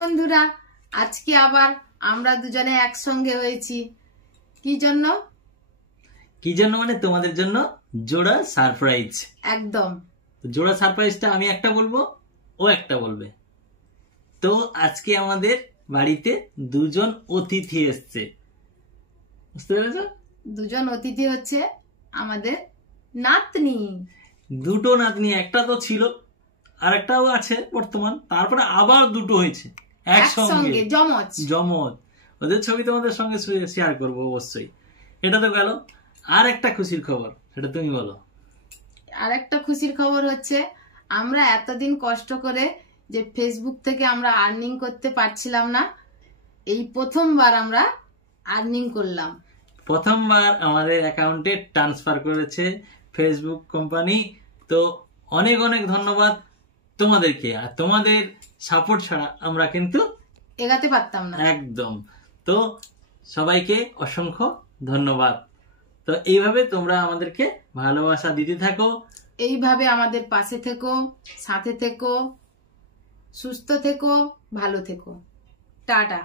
বন্ধুরা, আজকে আবার আমরা দুজনে একসঙ্গে হয়েছি। কি জন্য মানে তোমাদের জন্য জোড়া সারপ্রাইজ। একদম জোড়া সারপ্রাইজটা আমি একটা বলবো, ও একটা বলবে। তো আজকে আমাদের বাড়িতে দুজন অতিথি এসছে, বুঝতে পেরেছো? দুজন অতিথি হচ্ছে আমাদের নাতনি। দুটো নাতনি, একটা তো ছিল আর একটাও আছে বর্তমান, তারপরে আবার দুটো হয়েছে একসঙ্গে, জমজ। ওদের ছবি তোমাদের সঙ্গে শেয়ার করবো অবশ্যই। এটা তো গেল। আর একটা খুশির খবর, সেটা তুমি বলো। আর একটা খুশির খবর হচ্ছে, আমরা এতদিন কষ্ট করে যে ফেসবুক থেকে আমরা আর্নিং করতে পারছিলাম না, এই প্রথমবার আমরা আর্নিং করলাম। প্রথমবার আমাদের অ্যাকাউন্টে ট্রান্সফার করেছে ফেসবুক কোম্পানি। তো অনেক অনেক ধন্যবাদ তোমাদেরকে। আর তোমাদের সাপোর্ট ছাড়া আমরা কিন্তু এগাতে পারতাম না একদম। তো সবাইকে অসংখ্য ধন্যবাদ। তো এইভাবে তোমরা আমাদেরকে ভালোবাসা দিতে থাকো, এইভাবে আমাদের পাশে থেকো, সাথে থেকো, সুস্থ থেকো, ভালো থেকো। টাটা।